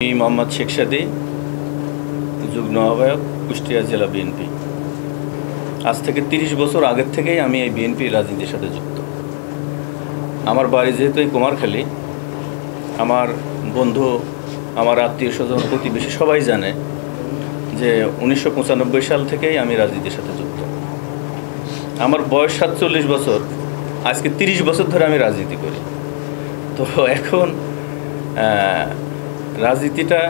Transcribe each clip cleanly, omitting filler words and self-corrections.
আমি মোহাম্মদ শেখ সাদী, যুগ্ম আহ্বায়ক, কুষ্টিয়া জেলা বিএনপি। আজ থেকে 30 বছর আগের থেকেই আমি এই বিএনপির রাজনীতির সাথে যুক্ত। আমার বাড়ি যেহেতু এই কুমারখালী, আমার বন্ধু, আমার আত্মীয় স্বজন, প্রতিবেশী সবাই জানে যে 1995 সাল থেকেই আমি রাজনীতির সাথে যুক্ত। আমার বয়স 47 বছর, আজকে 30 বছর ধরে আমি রাজনীতি করি। তো এখন রাজনীতিটা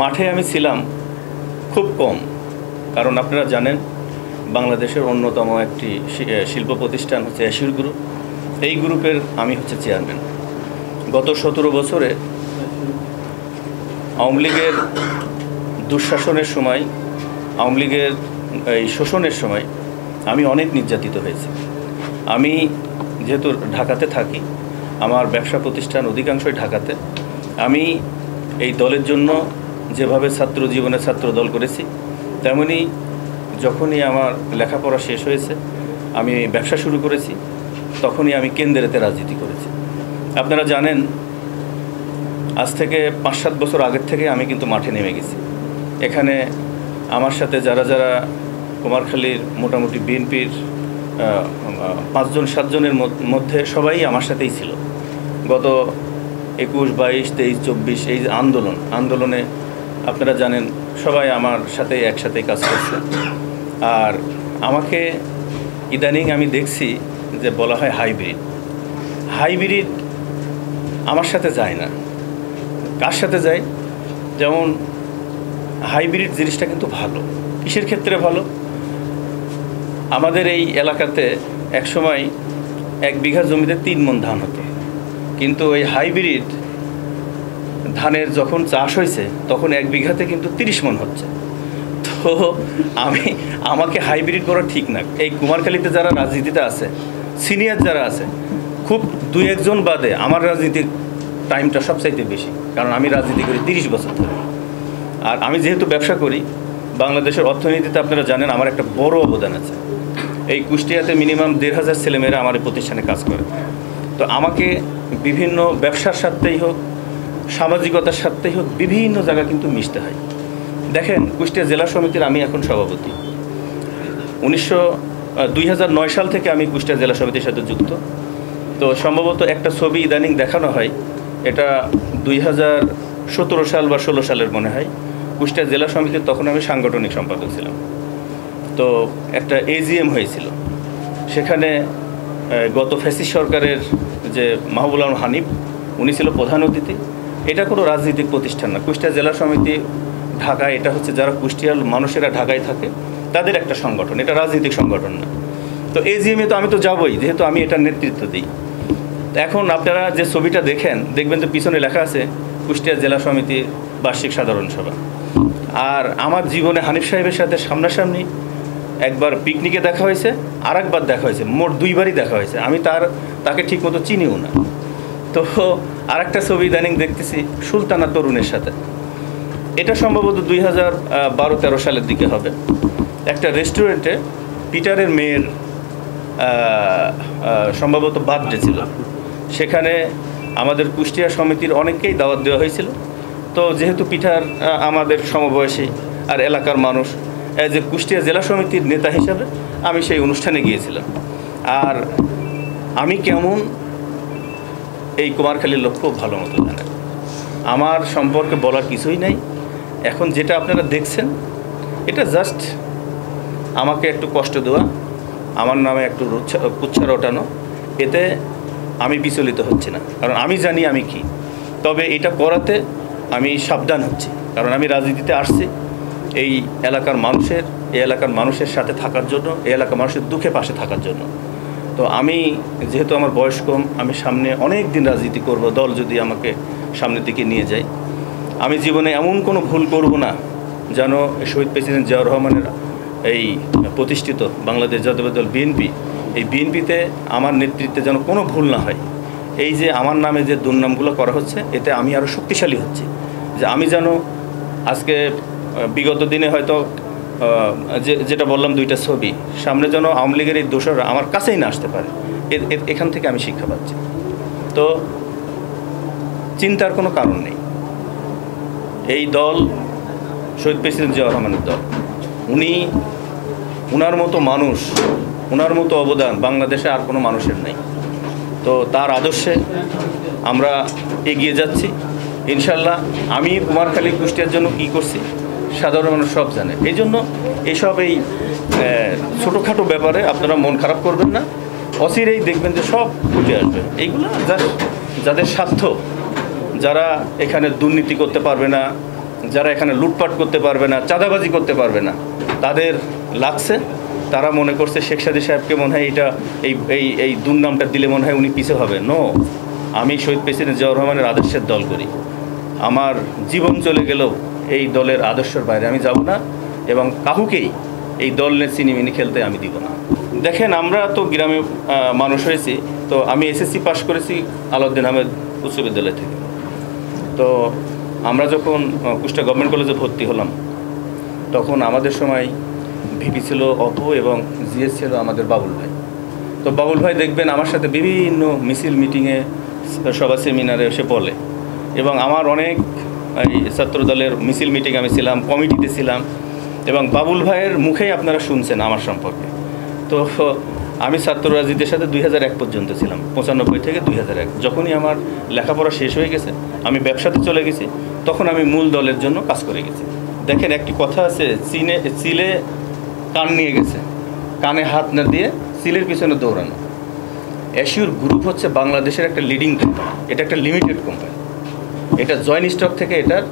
মাঠে আমি ছিলাম খুব কম, কারণ আপনারা জানেন বাংলাদেশের অন্যতম একটি শিল্প প্রতিষ্ঠান হচ্ছে এশির গ্রুপ। এই গ্রুপের আমি হচ্ছে চেয়ারম্যান। গত 17 বছরে আওয়ামী লীগের দুঃশাসনের সময়, আওয়ামী লীগের এই শোষণের সময় আমি অনেক নির্যাতিত হয়েছি। আমি যেহেতু ঢাকাতে থাকি, আমার ব্যবসা প্রতিষ্ঠান অধিকাংশই ঢাকাতে। আমি এই দলের জন্য যেভাবে ছাত্র জীবনে ছাত্র দল করেছি, তেমনি যখনই আমার লেখাপড়া শেষ হয়েছে, আমি ব্যবসা শুরু করেছি, তখনই আমি কেন্দ্রেতে রাজনীতি করেছি। আপনারা জানেন আজ থেকে 5-7 বছর আগের থেকে আমি কিন্তু মাঠে নেমে গেছি। এখানে আমার সাথে যারা যারা কুমারখালীর মোটামুটি বিএনপির 5-7 জনের মধ্যে সবাই আমার সাথেই ছিল। গত 21, 22, 23, 24 এই আন্দোলনে আপনারা জানেন সবাই আমার সাথে একসাথে কাজ করছে। আর আমাকে ইদানিং আমি দেখছি যে বলা হয় হাইব্রিড আমার সাথে যায় না। কার সাথে যায়? যেমন হাইব্রিড জিনিসটা কিন্তু ভালো। কিসের ক্ষেত্রে ভালো? আমাদের এই এলাকাতে একসময় 1 বিঘা জমিতে 3 মণ ধান হতো, কিন্তু এই হাইব্রিড ধানের যখন চাষ হয়েছে তখন 1 বিঘাতে কিন্তু 30 মণ হচ্ছে। তো আমাকে হাইব্রিড করা ঠিক না। এই কুমারখালীতে যারা রাজনীতিতে আছে, সিনিয়র যারা আছে, খুব 2-1 জন বাদে আমার রাজনীতির টাইমটা সবচাইতে বেশি, কারণ আমি রাজনীতি করি 30 বছর ধরে। আর আমি যেহেতু ব্যবসা করি, বাংলাদেশের অর্থনীতিতে আপনারা জানেন আমার একটা বড় অবদান আছে। এই কুষ্টিয়াতে মিনিমাম 1500 ছেলেমেয়েরা আমার এই প্রতিষ্ঠানে কাজ করে। তো আমাকে বিভিন্ন ব্যবসার সাথেই হোক, সামাজিকতার সাথেই হোক, বিভিন্ন জায়গা কিন্তু মিশতে হয়। দেখেন, কুষ্টিয়া জেলা সমিতির আমি এখন সভাপতি। 2009 সাল থেকে আমি কুষ্টিয়া জেলা সমিতির সাথে যুক্ত। তো সম্ভবত একটা ছবি ইদানিং দেখানো হয়, এটা 2017 সাল বা 16 সালের মনে হয়। কুষ্টিয়া জেলা সমিতির তখন আমি সাংগঠনিক সম্পাদক ছিলাম। তো একটা এজিএম হয়েছিল, সেখানে গত ফ্যাসিস্ট সরকারের যে মাহবুবুল আলম হানিফ, উনি ছিল প্রধান অতিথি। এটা কোনো রাজনৈতিক প্রতিষ্ঠান না। কুষ্টিয়া জেলা সমিতি ঢাকায়, এটা হচ্ছে যারা কুষ্টিয়ার মানুষেরা ঢাকায় থাকে তাদের একটা সংগঠন, এটা রাজনৈতিক সংগঠন না। তো এজিএমে তো আমি তো যাবই, যেহেতু আমি এটার নেতৃত্ব দিই। এখন আপনারা যে ছবিটা দেখবেন তো পিছনে লেখা আছে কুষ্টিয়া জেলা সমিতির বার্ষিক সাধারণ সভা। আর আমার জীবনে হানিফ সাহেবের সাথে সামনাসামনি একবার পিকনিকে দেখা হয়েছে, আর একবার দেখা হয়েছে, মোট 2 বারই দেখা হয়েছে। আমি তাকে ঠিকমতো চিনিও না। তো আরেকটা ছবি ইদানিং দেখতেছি সুলতানা তরুণের সাথে। এটা সম্ভবত 2012-13 সালের দিকে হবে। একটা রেস্টুরেন্টে পিটারের মেয়ের সম্ভবত বার্থডে ছিল, সেখানে আমাদের কুষ্টিয়া সমিতির অনেককেই দাওয়াত দেওয়া হয়েছিল। তো যেহেতু পিটার আমাদের সমবয়সী আর এলাকার মানুষ, যে কুষ্টিয়া জেলা সমিতির নেতা হিসাবে আমি সেই অনুষ্ঠানে গিয়েছিলাম। আর আমি কেমন এই কুমারখালীর লোক খুব ভালো মতো জানেন। আমার সম্পর্কে বলার কিছুই নাই। এখন যেটা আপনারা দেখছেন, এটা জাস্ট আমাকে একটু কষ্ট দেওয়া, আমার নামে একটু কুচ্ছা রটানো, এতে আমি বিচলিত হচ্ছি না, কারণ আমি জানি আমি কি। তবে এটা করাতে আমি সাবধান হচ্ছি, কারণ আমি রাজনীতিতে আসছি এই এলাকার মানুষের সাথে থাকার জন্য, এই এলাকার মানুষের দুঃখে পাশে থাকার জন্য। তো আমি যেহেতু আমার বয়স কম, আমি সামনে অনেক দিন রাজনীতি করব, দল যদি আমাকে সামনের দিকে নিয়ে যায়। আমি জীবনে এমন কোনো ভুল করব না যেন শহীদ প্রেসিডেন্ট জিয়াউর রহমানের এই প্রতিষ্ঠিত বাংলাদেশ জাতীয়তাবাদী দল বিএনপি, এই বিএনপিতে আমার নেতৃত্বে যেন কোনো ভুল না হয়। এই যে আমার নামে যে দুর্নামগুলো করা হচ্ছে, এতে আমি আরও শক্তিশালী হচ্ছি, যে আমি যেন আজকে বিগত দিনে হয়তো যেটা বললাম 2টা ছবি, সামনে যেন আওয়ামী লীগের এই দোষরা আমার কাছেই না আসতে পারে, এখান থেকে আমি শিক্ষা পাচ্ছি। তো চিন্তার কোনো কারণ নেই। এই দল শহীদ প্রেসিডেন্ট জিয়াউর রহমানের দল। উনার মতো মানুষ, উনার মতো অবদান বাংলাদেশে আর কোনো মানুষের নেই। তো তার আদর্শে আমরা এগিয়ে যাচ্ছি ইনশাল্লাহ। আমি কুমারখালী কুষ্টিয়ার জন্য কী করছি সাধারণ মানুষ সব জানে। এই জন্য এইসব এই ছোটোখাটো ব্যাপারে আপনারা মন খারাপ করবেন না, অচিরেই দেখবেন যে সব ফুটে আসবে। এইগুলো যাদের স্বার্থ, যারা এখানে দুর্নীতি করতে পারবে না, যারা এখানে লুটপাট করতে পারবে না, চাঁদাবাজি করতে পারবে না, তাদের লাগছে। তারা মনে করছে শেখ সাদী সাহেবকে মনে হয় এটা এই দুর্নামটা দিলে মনে হয় উনি পিছে হবে। নো, আমি শহীদ প্রেসিডেন্ট জিয়াউর রহমানের আদর্শের দল করি। আমার জীবন চলে গেলেও এই দলের আদর্শের বাইরে আমি যাব না, এবং কাউকেই এই দল নিয়ে চিনিমিনি খেলতে আমি দিব না। দেখেন, আমরা তো গ্রামে মানুষ হয়েছি। তো আমি এসএসসি পাস করেছি আলাউদ্দিন আহমেদ উচ্চ বিদ্যালয় থেকে। তো আমরা যখন কুষ্টিয়া গভর্নমেন্ট কলেজে ভর্তি হলাম, তখন আমাদের সময় ভিপি ছিল অপু এবং জিএস ছিল আমাদের বাবুল ভাই। তো বাবুল ভাই দেখবেন আমার সাথে বিভিন্ন মিছিল, মিটিংয়ে, সভা, সেমিনারে এসে বলে, এবং আমার অনেক এই ছাত্র দলের মিছিল, মিটিং আমি ছিলাম, কমিটিতে ছিলাম, এবং বাবুল ভাইয়ের মুখেই আপনারা শুনছেন আমার সম্পর্কে। তো আমি ছাত্র রাজনীতির সাথে 2001 পর্যন্ত ছিলাম, 95 থেকে 2001। যখনই আমার লেখাপড়া শেষ হয়ে গেছে, আমি ব্যবসাতে চলে গেছি, তখন আমি মূল দলের জন্য কাজ করে গেছি। দেখেন, একটি কথা আছে, চিলে কান নিয়ে গেছে, কানে হাত না দিয়ে চিলের পিছনে দৌড়ানো। অ্যাসিওর গ্রুপ হচ্ছে বাংলাদেশের একটা লিডিং কোম্পানি। এটা একটা লিমিটেড কোম্পানি। এটা জয়েন্ট স্টক থেকে এটার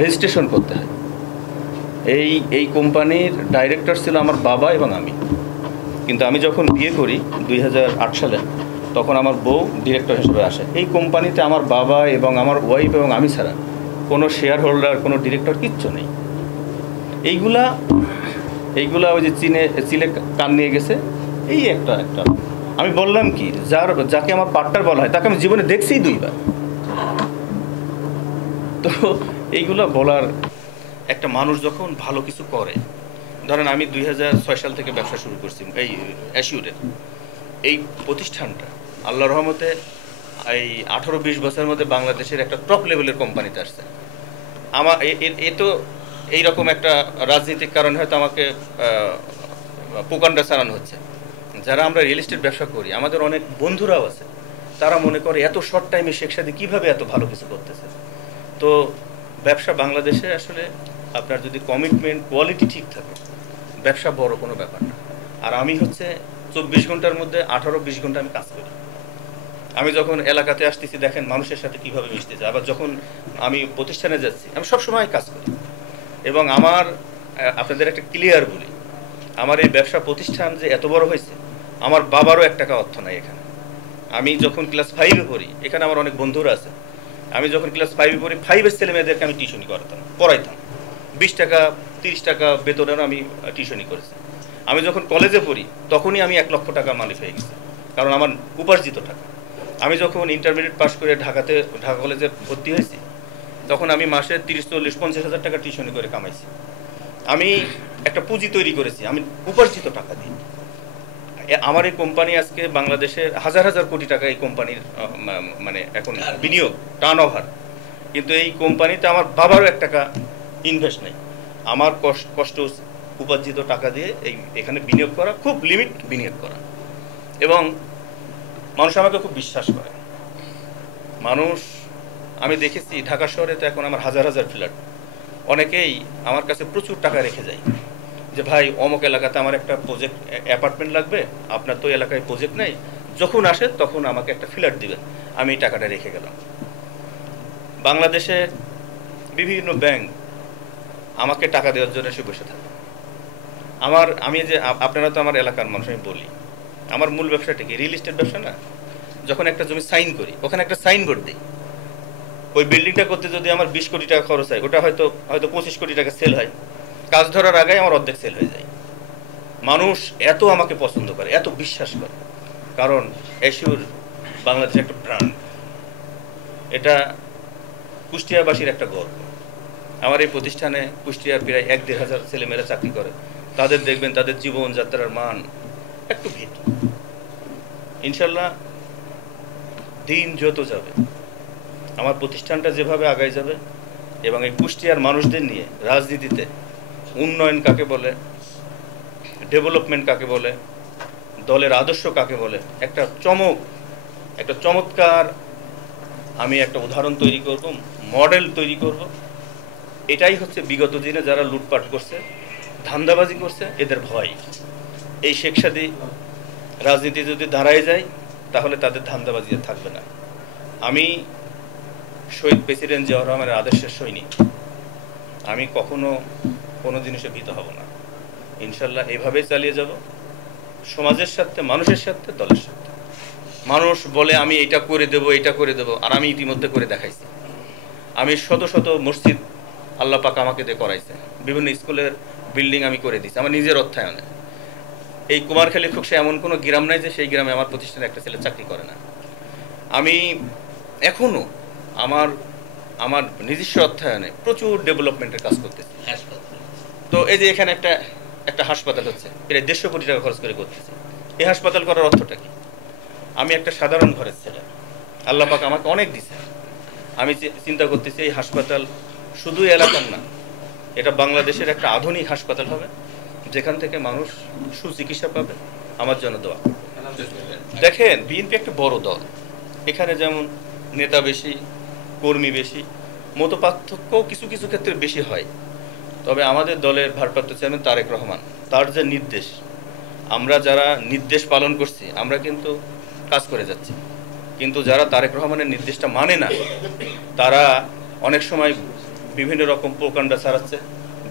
রেজিস্ট্রেশন করতে হয়। এই কোম্পানির ডাইরেক্টর ছিল আমার বাবা এবং আমি। কিন্তু আমি যখন বিয়ে করি 2008 সালে, তখন আমার বউ ডিরেক্টর হিসেবে আসে। এই কোম্পানিতে আমার বাবা এবং আমার ওয়াইফ এবং আমি ছাড়া কোনো শেয়ার হোল্ডার, কোনো ডিরেক্টর কিচ্ছু নেই। এইগুলা ওই যে চিলে কান নিয়ে গেছে, এই একটা আমি বললাম কি, যাকে আমার পার্টনার বলা হয় তাকে আমি জীবনে দেখছি 2 বার। তো এইগুলো বলার, একটা মানুষ যখন ভালো কিছু করে, ধরেন আমি 2006 সাল থেকে ব্যবসা শুরু করছি এই অ্যাসিওরের। এই প্রতিষ্ঠানটা আল্লাহ রহমতে এই 18-20 বছরের মধ্যে বাংলাদেশের একটা টপ লেভেলের কোম্পানিতে আসছে। আমার তো এইরকম একটা রাজনৈতিক কারণে হয়তো আমাকে প্রোপাগান্ডা চালানো হচ্ছে। যারা আমরা রিয়েল এস্টেট ব্যবসা করি, আমাদের অনেক বন্ধুরাও আছে, তারা মনে করে এত শর্ট টাইমে শেখ সাদী কীভাবে এত ভালো কিছু করতেছে। তো ব্যবসা বাংলাদেশে আসলে আপনার যদি কমিটমেন্ট, কোয়ালিটি ঠিক থাকে, ব্যবসা বড় কোনো ব্যাপার না। আর আমি হচ্ছে 24 ঘন্টার মধ্যে 18-20 ঘন্টা আমি কাজ করি। আমি যখন এলাকাতে আসতেছি, দেখেন মানুষের সাথে কীভাবে মিশতেছে। আবার যখন আমি প্রতিষ্ঠানে যাচ্ছি, আমি সবসময় কাজ করি। এবং আপনাদের একটা ক্লিয়ার বলি, আমার এই ব্যবসা প্রতিষ্ঠান যে এত বড় হয়েছে, আমার বাবারও 1 টাকা অর্থ নাই এখানে। আমি যখন ক্লাস 5-এ পড়ি, এখানে আমার অনেক বন্ধুরা আছে, আমি যখন ক্লাস 5-এ পড়ি, 5-এর ছেলে মেয়েদেরকে আমি টিউশনি পড়াইতাম। 20 টাকা 30 টাকা বেতনেরও আমি টিউশনি করেছি। আমি যখন কলেজে পড়ি, তখনই আমি 1 লক্ষ টাকা মালিক হয়ে গেছি, কারণ আমার উপার্জিত টাকা। আমি যখন ইন্টারমিডিয়েট পাস করে ঢাকা কলেজে ভর্তি হয়েছি, তখন আমি মাসে 30-40-50 হাজার টাকা টিউশনি করে কামাইছি। আমি একটা পুঁজি তৈরি করেছি আমি উপার্জিত টাকা দিয়ে। আমার এই কোম্পানি আজকে বাংলাদেশের হাজার হাজার কোটি টাকা এই কোম্পানির মানে এখন বিনিয়োগ, টার্ন ওভার। কিন্তু এই কোম্পানিতে আমার বাবারও 1 টাকা ইনভেস্ট নেই। আমার কষ্ট উপার্জিত টাকা দিয়ে এখানে বিনিয়োগ করা, খুব লিমিট বিনিয়োগ করা। এবং মানুষ আমাকে খুব বিশ্বাস করে। আমি দেখেছি ঢাকা শহরে তো এখন আমার হাজার হাজার ফ্ল্যাট। অনেকেই আমার কাছে প্রচুর টাকা রেখে যায় যে ভাই, অমুক এলাকাতে আমার একটা প্রজেক্ট অ্যাপার্টমেন্ট লাগবে, আপনার তো এলাকায় প্রজেক্ট নেই, যখন আসে তখন আমাকে একটা ফ্ল্যাট দিবেন, আমি এই টাকাটা রেখে গেলাম। বাংলাদেশে বিভিন্ন ব্যাংক আমাকে টাকা দেওয়ার জন্য এসে বসে থাকে। আপনারা তো আমার এলাকার মানুষ, আমি বলি আমার মূল ব্যবসাটা কি, রিয়েল এস্টেট ব্যবসা না। যখন একটা জমি সাইন করি, ওখানে একটা সাইনবোর্ড দিই। ওই বিল্ডিংটা করতে যদি আমার 20 কোটি টাকা খরচ হয়, ওটা হয়তো 25 কোটি টাকা সেল হয়। কাজ ধরার আগে আমার অর্ধেক সেল হয়ে যায়। মানুষ এত আমাকে পছন্দ করে, এত বিশ্বাস করে, কারণ অ্যাসিওর বাংলাদেশের একটা ব্র্যান্ড। এটা কুষ্টিয়াবাসীর একটা গর্ব। আমার এই প্রতিষ্ঠানে কুষ্টিয়ার প্রায় 1-1.5 হাজার ছেলেমেয়েরা চাকরি করে। তাদের দেখবেন তাদের জীবনযাত্রার মান একটু ভিন্ন। ইনশাল্লাহ দিন যত যাবে, আমার প্রতিষ্ঠানটা যেভাবে আগায় যাবে, এবং এই কুষ্টিয়ার মানুষদের নিয়ে রাজনীতিতে উন্নয়ন কাকে বলে, ডেভেলপমেন্ট কাকে বলে, দলের আদর্শ কাকে বলে, একটা চমৎকার আমি একটা উদাহরণ তৈরি করব, মডেল তৈরি করব। এটাই হচ্ছে বিগত দিনে যারা লুটপাট করছে, ধান্দাবাজি করছে, এদের ভয়। এই শেখ সাদী রাজনীতি যদি দাঁড়ায় যায় তাহলে তাদের ধান্দাবাজি আর থাকবে না। আমি শহীদ প্রেসিডেন্ট জিয়াউর রহমানের আদর্শের সৈনিক। আমি কখনো কোনো জিনিসে ভীত হব না। ইনশাল্লাহ এভাবেই চালিয়ে যাব, সমাজের সাথে, মানুষের সাথে, দলের সাথে। মানুষ বলে আমি এটা করে দেব, আর আমি ইতিমধ্যে করে দেখাইছি। আমি শত শত মসজিদ আল্লাহ পাক আমাকে দিয়ে করাইছে, বিভিন্ন স্কুলের বিল্ডিং আমি করে দিয়েছি আমার নিজের অর্থায়নে। এই কুমারখালী খুকসা এমন কোনো গ্রাম নাই যে সেই গ্রামে আমার প্রতিষ্ঠানে একটা ছেলে চাকরি করে না। আমি এখনও আমার নিজস্ব অর্থায়নে প্রচুর ডেভেলপমেন্টের কাজ করতেছি। তো এই যে এখানে একটা হাসপাতাল হচ্ছে, প্রায় 150 কোটি টাকা খরচ করে করতেছি। এই হাসপাতাল করার অর্থটা কি? আমি একটা সাধারণ ঘরের ছেলে, আল্লাহ পাক আমাকে অনেক দিছে। আমি চিন্তা করতেছি এই হাসপাতাল শুধু এলাকার না, এটা বাংলাদেশের একটা আধুনিক হাসপাতাল হবে, যেখান থেকে মানুষ সুচিকিৎসা পাবে। আমার জন্য দোয়া। দেখেন, বিএনপি একটা বড় দল, এখানে যেমন নেতা বেশি, কর্মী বেশি, মত পার্থক্য কিছু কিছু ক্ষেত্রে বেশি হয়। তবে আমাদের দলের ভারপ্রাপ্ত চেয়ারম্যান তারেক রহমান, তার যে নির্দেশ, আমরা যারা নির্দেশ পালন করছি আমরা কিন্তু কাজ করে যাচ্ছি। কিন্তু যারা তারেক রহমানের নির্দেশটা মানে না, তারা অনেক সময় বিভিন্ন রকম প্রোপাগান্ডা ছড়াচ্ছে,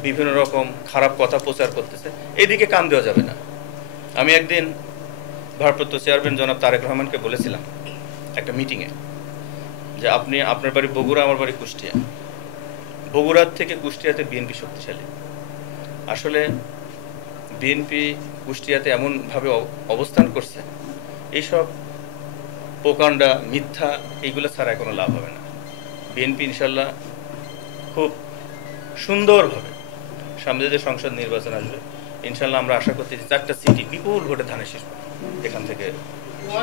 বিভিন্ন রকম খারাপ কথা প্রচার করতেছে। এইদিকে কান দেওয়া যাবে না। আমি একদিন ভারপ্রাপ্ত চেয়ারম্যান জনাব তারেক রহমানকে বলেছিলাম একটা মিটিংয়ে যে আপনার বাড়ি বগুড়া, আমার বাড়ি কুষ্টিয়া। বগুড়ার থেকে কুষ্টিয়াতে বিএনপি শক্তিশালী। আসলে বিএনপি কুষ্টিয়াতে এমনভাবে অবস্থান করছে, এইসব প্রোপাগান্ডা, মিথ্যা, এইগুলো ছাড়া কোনো লাভ হবে না। বিএনপি ইনশাল্লাহ খুব সুন্দরভাবে, সামনে যে সংসদ নির্বাচন আসবে, ইনশাল্লাহ আমরা আশা করতে যে 4টা সিটি বিপুল ভোটে ধানের শীষ এখান থেকে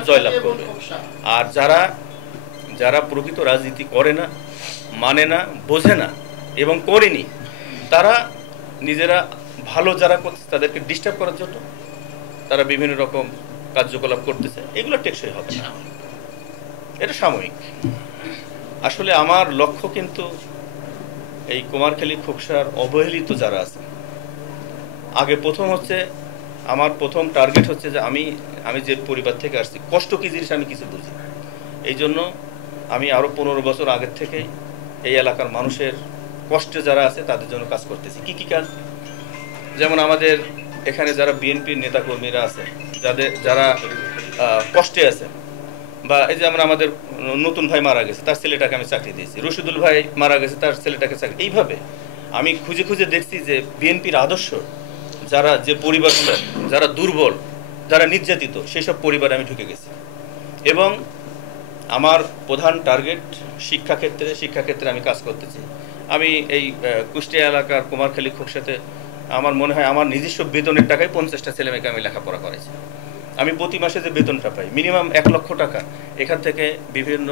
জয়লাভ করবে। আর যারা প্রকৃত রাজনীতি করে না, মানে না, বোঝে না এবং করেনি, তারা নিজেরা ভালো যারা করছে তাদেরকে ডিস্টার্ব করার জন্য তারা বিভিন্ন রকম কার্যকলাপ করতেছে। এগুলো টেকসই হবে না, এটা সাময়িক। আসলে আমার লক্ষ্য কিন্তু এই কুমারখালী খোকসার অবহেলিত যারা আছে, আগে আমার প্রথম টার্গেট হচ্ছে যে আমি যে পরিবার থেকে আসছি, কষ্ট কি জিনিস আমি কিছু বুঝি। এই জন্য আমি আরও 15 বছর আগের থেকে এই এলাকার মানুষের কষ্টে যারা আছে তাদের জন্য কাজ করতেছি। কি কাজ? যেমন আমাদের এখানে যারা বিএনপির নেতাকর্মীরা আছে, যারা কষ্টে আছে, বা এই যে আমাদের নতুন ভাই মারা গেছে, তার ছেলেটাকে আমি চাকরি দিয়েছি। রশিদুল ভাই মারা গেছে, তার ছেলেটাকে চাকরি। এইভাবে আমি খুঁজে খুঁজে দেখছি যে বিএনপির আদর্শ যে পরিবারগুলো যারা দুর্বল, যারা নির্যাতিত, সেই সব পরিবারে আমি ঢুকে গেছি। এবং আমার প্রধান টার্গেট শিক্ষাক্ষেত্রে আমি কাজ করতেছি। আমি এই কুষ্টিয়া এলাকার কুমারখালী খোকসাতে আমার মনে হয় আমার নিজস্ব বেতনের টাকায় 50টা ছেলেমেয়েকে আমি লেখাপড়া করেছি। আমি প্রতি মাসে যে বেতনটা পাই মিনিমাম 1 লক্ষ টাকা এখান থেকে বিভিন্ন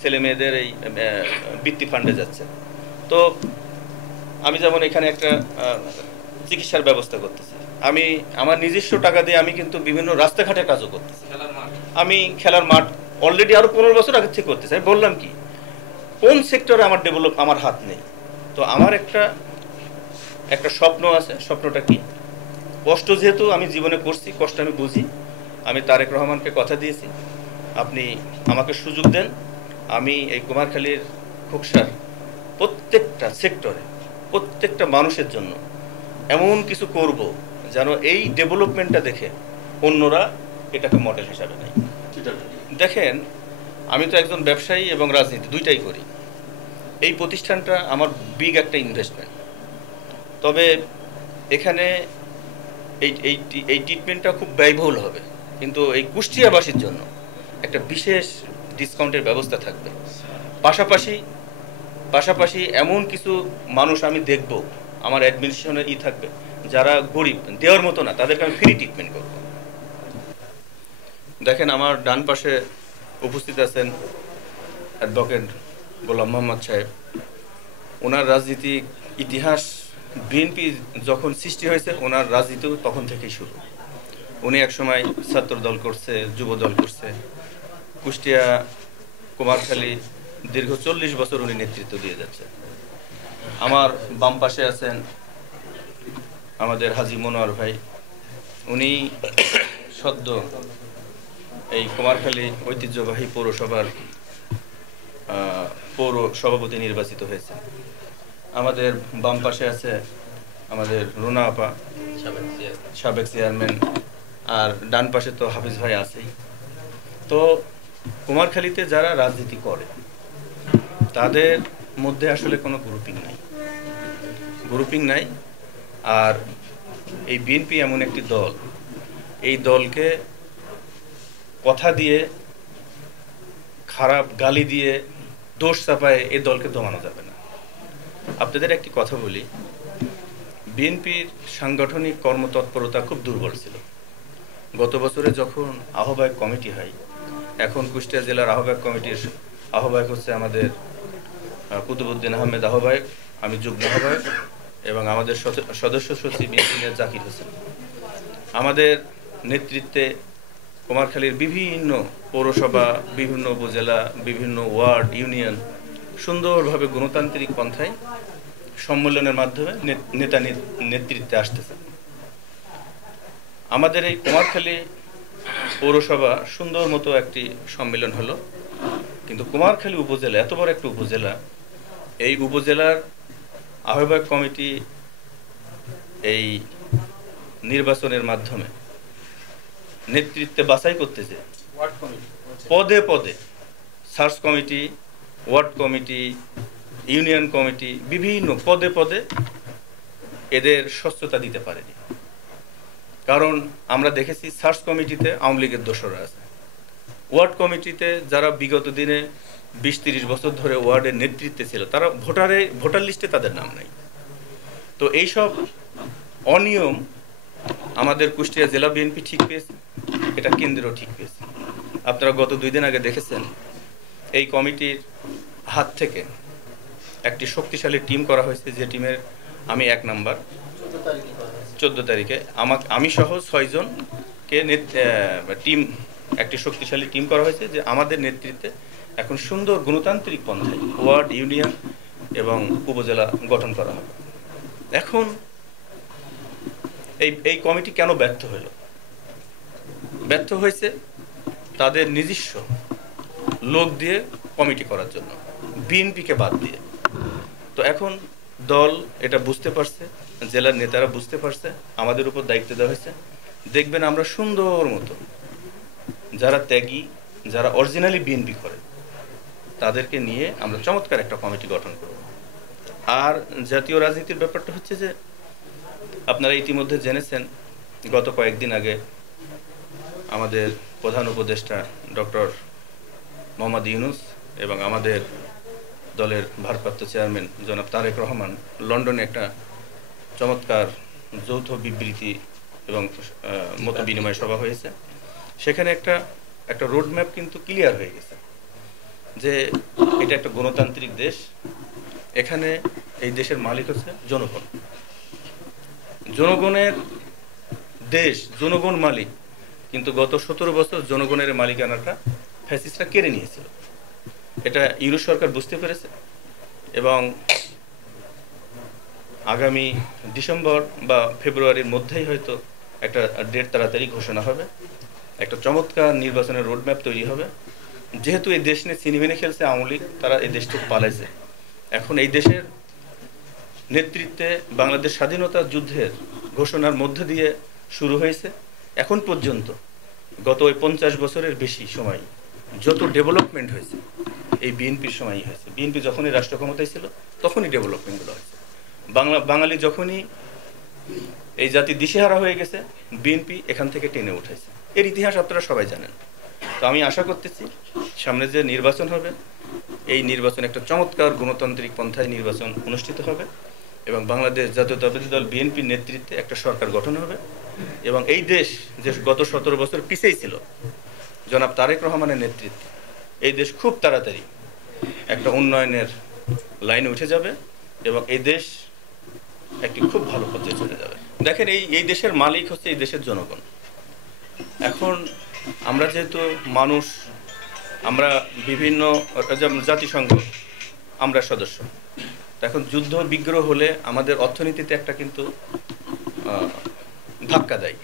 ছেলে মেয়েদের এই বৃত্তি ফান্ডে যাচ্ছে। তো আমি যেমন এখানে একটা চিকিৎসার ব্যবস্থা করতেছি, আমি আমার নিজস্ব টাকা দিয়ে আমি কিন্তু বিভিন্ন রাস্তাঘাটে কাজও করতেছি। আমি খেলার মাঠ অলরেডি আরও 15 বছর আগে থেকে করতেছি। আমি বললাম কি, কোন সেক্টরে আমার হাত নেই। তো আমার একটা স্বপ্ন আছে। স্বপ্নটা কি? কষ্ট যেহেতু আমি জীবনে করছি, কষ্ট আমি বুঝি। আমি তারেক রহমানকে কথা দিয়েছি, আপনি আমাকে সুযোগ দেন, আমি এই কুমারখালীর খোকসার প্রত্যেকটা সেক্টরে, প্রত্যেকটা মানুষের জন্য এমন কিছু করব যেন এই ডেভেলপমেন্টটা দেখে অন্যরা এটাকে মডেল হিসাবে নেয়। দেখেন, আমি তো একজন ব্যবসায়ী এবং রাজনীতি দুইটাই করি। এই প্রতিষ্ঠানটা আমার বিগ একটা ইনভেস্টমেন্ট। তবে এখানে এই ট্রিটমেন্টটা খুব ব্যয়বহুল হবে, কিন্তু এই কুষ্টিয়াবাসীর জন্য একটা বিশেষ ডিসকাউন্টের ব্যবস্থা থাকবে। পাশাপাশি এমন কিছু মানুষ আমি দেখব, আমার অ্যাডমিনিস্ট্রেশনের থাকবে, যারা গরিব, দেওয়ার মতো না, তাদেরকে আমি ফ্রি ট্রিটমেন্ট করব। দেখেন, আমার ডান পাশে উপস্থিত আছেন অ্যাডভোকেট গোলাম মোহাম্মদ সাহেব। ওনার রাজনীতিক ইতিহাস, বিএনপি যখন সৃষ্টি হয়েছে ওনার রাজনীতিও তখন থেকেই শুরু। উনি একসময় ছাত্র দল করছে, যুব দল করছে, কুষ্টিয়া, কুমারখালী দীর্ঘ 40 বছর উনি নেতৃত্ব দিয়ে যাচ্ছে। আমার বাম পাশে আছেন আমাদের হাজী মনোয়ার ভাই, উনি সদ্য এই কুমারখালী ঐতিহ্যবাহী পৌরসভার পৌর সভাপতি নির্বাচিত হয়েছে। আমাদের বাম পাশে আছে আমাদের রুনা আপা, সাবেক চেয়ারম্যান, আর ডান পাশে তো হাফিজ ভাই আছেই। তো কুমারখালীতে যারা রাজনীতি করে তাদের মধ্যে আসলে কোনো গ্রুপিং নাই। আর এই বিএনপি এমন একটি দল, এই দলকে কথা দিয়ে, খারাপ গালি দিয়ে, দোষ চাপায় এই দলকে দমানো যাবে না। আপনাদের একটি কথা বলি, বিএনপির সাংগঠনিক কর্মতৎপরতা খুব দুর্বল ছিল। গত বছরে যখন আহ্বায়ক কমিটি হয়, এখন কুষ্টিয়া জেলার আহ্বায়ক কমিটির আহ্বায়ক হচ্ছে আমাদের কুতুবুদ্দিন আহমেদ আহ্বায়ক, আমি যুগ্ম আহ্বায়ক, এবং আমাদের সদস্য সচিব ইঞ্জিনিয়ার জাকির হোসেন। আমাদের নেতৃত্বে কুমারখালীর বিভিন্ন পৌরসভা, বিভিন্ন উপজেলা, বিভিন্ন ওয়ার্ড, ইউনিয়ন সুন্দরভাবে গণতান্ত্রিক পন্থায় সম্মেলনের মাধ্যমে নেতা নেতৃত্বে আসতেছে। আমাদের এই কুমারখালী পৌরসভা সুন্দর মতো একটি সম্মেলন হলো, কিন্তু কুমারখালী উপজেলা এত বড় একটা উপজেলা, এই উপজেলার আহ্বায়ক কমিটি এই নির্বাচনের মাধ্যমে নেতৃত্বে বাছাই করতেছে পদে পদে, search committee, word committee, union committee, বিভিন্ন পদে পদে এদের স্বচ্ছতা দিতে পারেনি। কারণ আমরা দেখেছি সার্চ কমিটিতে আওয়ামী লীগের দোসররা আছে, ওয়ার্ড কমিটিতে যারা বিগত দিনে 20-30 বছর ধরে ওয়ার্ডের নেতৃত্বে ছিল তারা ভোটার লিস্টে তাদের নাম নাই। তো এইসব অনিয়ম আমাদের কুষ্টিয়া জেলা বিএনপি ঠিক পেয়েছে, এটা কেন্দ্রও ঠিক পেয়েছে। আপনারা গত 2 দিন আগে দেখেছেন এই কমিটির হাত থেকে একটি শক্তিশালী টিম করা হয়েছে, যে টিমের আমি 1 নাম্বার। 14 তারিখে আমি সহ 6 জনকে টিম, একটি শক্তিশালী টিম করা হয়েছে, যে আমাদের নেতৃত্বে এখন সুন্দর গণতান্ত্রিক পন্থায় ওয়ার্ড, ইউনিয়ন এবং উপজেলা গঠন করা হবে। এখন এই কমিটি কেন ব্যর্থ হলো? ব্যর্থ হয়েছে তাদের নিজস্ব লোক দিয়ে কমিটি করার জন্য, বিএনপিকে বাদ দিয়ে। তো এখন দল এটা বুঝতে পারছে, জেলার নেতারা বুঝতে পারছে, আমাদের উপর দায়িত্ব দেওয়া হয়েছে। দেখবেন আমরা সুন্দর মতো যারা ত্যাগী, যারা অরিজিনালি বিএনপি করে তাদেরকে নিয়ে আমরা চমৎকার একটা কমিটি গঠন করব। আর জাতীয় রাজনীতির ব্যাপারটা হচ্ছে যে আপনারা ইতিমধ্যে জেনেছেন, গত কয়েকদিন আগে আমাদের প্রধান উপদেষ্টা ডক্টর মোহাম্মদ ইউনূস এবং আমাদের দলের ভারপ্রাপ্ত চেয়ারম্যান জনাব তারেক রহমান লন্ডনে একটা চমৎকার যৌথ বিবৃতি এবং মত বিনিময় সভা হয়েছে। সেখানে একটা রোডম্যাপ কিন্তু ক্লিয়ার হয়ে গেছে যে এটা একটা গণতান্ত্রিক দেশ, এখানে এই দেশের মালিক হচ্ছে জনগণ, জনগণের দেশ, জনগণ মালিক। কিন্তু গত 17 বছর জনগণের মালিকানাটা ফ্যাসিস্টরা কেড়ে নিয়েছিল, এটা ইউনূস সরকার বুঝতে পেরেছে। এবং আগামী ডিসেম্বর বা ফেব্রুয়ারির মধ্যেই হয়তো একটা ডেট তাড়াতাড়ি ঘোষণা হবে, একটা চমৎকার নির্বাচনের রোডম্যাপ তৈরি হবে। যেহেতু এই দেশ নিয়ে ছিনিমিনি খেলছে আওয়ামী লীগ, তারা এই দেশ থেকে পালাইছে, এখন এই দেশের নেতৃত্বে বাংলাদেশ স্বাধীনতা যুদ্ধের ঘোষণার মধ্য দিয়ে শুরু হয়েছে। এখন পর্যন্ত গত ওই 50 বছরের বেশি সময় যত ডেভেলপমেন্ট হয়েছে এই বিএনপির সময়ই হয়েছে। বিএনপি যখনই রাষ্ট্র ক্ষমতায় ছিল তখনই ডেভেলপমেন্টগুলো হয়েছে। বাঙালি যখনই এই জাতি দিশেহারা হয়ে গেছে, বিএনপি এখান থেকে টেনে উঠেছে। এর ইতিহাস আপনারা সবাই জানেন। তো আমি আশা করতেছি সামনে যে নির্বাচন হবে, এই নির্বাচন একটা চমৎকার গণতান্ত্রিক পন্থায় নির্বাচন অনুষ্ঠিত হবে এবং বাংলাদেশ জাতীয়তাবাদী দল বিএনপির নেতৃত্বে একটা সরকার গঠন হবে এবং এই দেশ যে গত 17 বছর পিছিয়ে ছিল জনাব তারেক রহমানের নেতৃত্বে, এই দেশ খুব তাড়াতাড়ি একটা উন্নয়নের লাইনে উঠে যাবে এবং এই দেশ একটি খুব ভালো পর্যায়ে চলে যাবে। দেখেন, এই দেশের মালিক হচ্ছে এই দেশের জনগণ। এখন আমরা যেহেতু মানুষ, আমরা বিভিন্ন যেমন জাতিসংঘ আমরা সদস্য, এখন যুদ্ধ বিগ্রহ হলে আমাদের অর্থনীতিতে একটা কিন্তু ধাক্কা দেয়,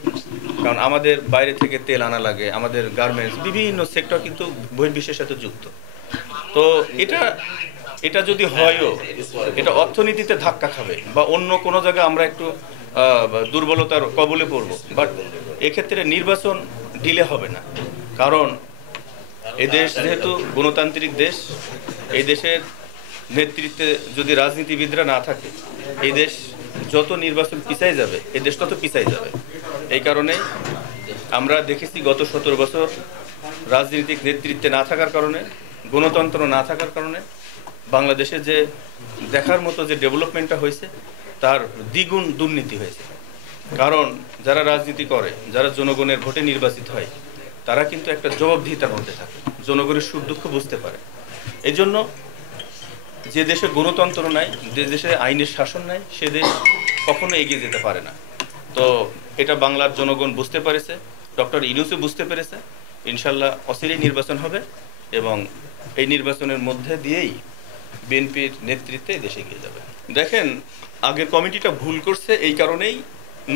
কারণ আমাদের বাইরে থেকে তেল আনা লাগে, আমাদের গার্মেন্টস বিভিন্ন সেক্টর কিন্তু বহির্বিশ্বের সাথে যুক্ত। তো এটা যদি হয়ও, এটা অর্থনীতিতে ধাক্কা খাবে বা অন্য কোনো জায়গায় আমরা একটু দুর্বলতার কবলে পড়ব, বাট এক্ষেত্রে নির্বাচন ডিলে হবে না। কারণ এদেশ যেহেতু গণতান্ত্রিক দেশ, এই দেশের নেতৃত্বে যদি রাজনীতিবিদরা না থাকে, এই দেশ যত নির্বাচন পিছাই যাবে, এই দেশ তত পিছাই যাবে। এই কারণে আমরা দেখেছি গত 17 বছর রাজনৈতিক নেতৃত্বে না থাকার কারণে, গণতন্ত্র না থাকার কারণে বাংলাদেশে যে দেখার মতো যে ডেভেলপমেন্টটা হয়েছে তার দ্বিগুণ দুর্নীতি হয়েছে। কারণ যারা রাজনীতি করে, যারা জনগণের ভোটে নির্বাচিত হয়, তারা কিন্তু একটা জবাবদিহিতার মধ্যে থাকে, জনগণের সুখ দুঃখ বুঝতে পারে। এই জন্য যে দেশে গণতন্ত্র নাই, যে দেশে আইনের শাসন নাই, সে দেশ কখনো এগিয়ে যেতে পারে না। তো এটা বাংলার জনগণ বুঝতে পেরেছে, ডক্টর ইউনূসও বুঝতে পেরেছে। ইনশাল্লাহ অচিরেই নির্বাচন হবে এবং এই নির্বাচনের মধ্যে দিয়েই বিএনপির নেতৃত্বে দেশে এগিয়ে যাবে। দেখেন, আগের কমিটিটা ভুল করছে, এই কারণেই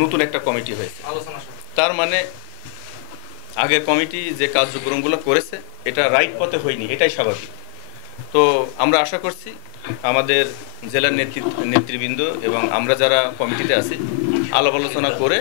নতুন একটা কমিটি হয়েছে। তার মানে আগের কমিটি যে কার্যক্রমগুলো করেছে এটা রাইট পথে হয়নি, এটাই স্বাভাবিক। তো আমরা আশা করছি আমাদের জেলার নেতৃবৃন্দ এবং আমরা যারা কমিটিতে আছি আলাপ আলোচনা করে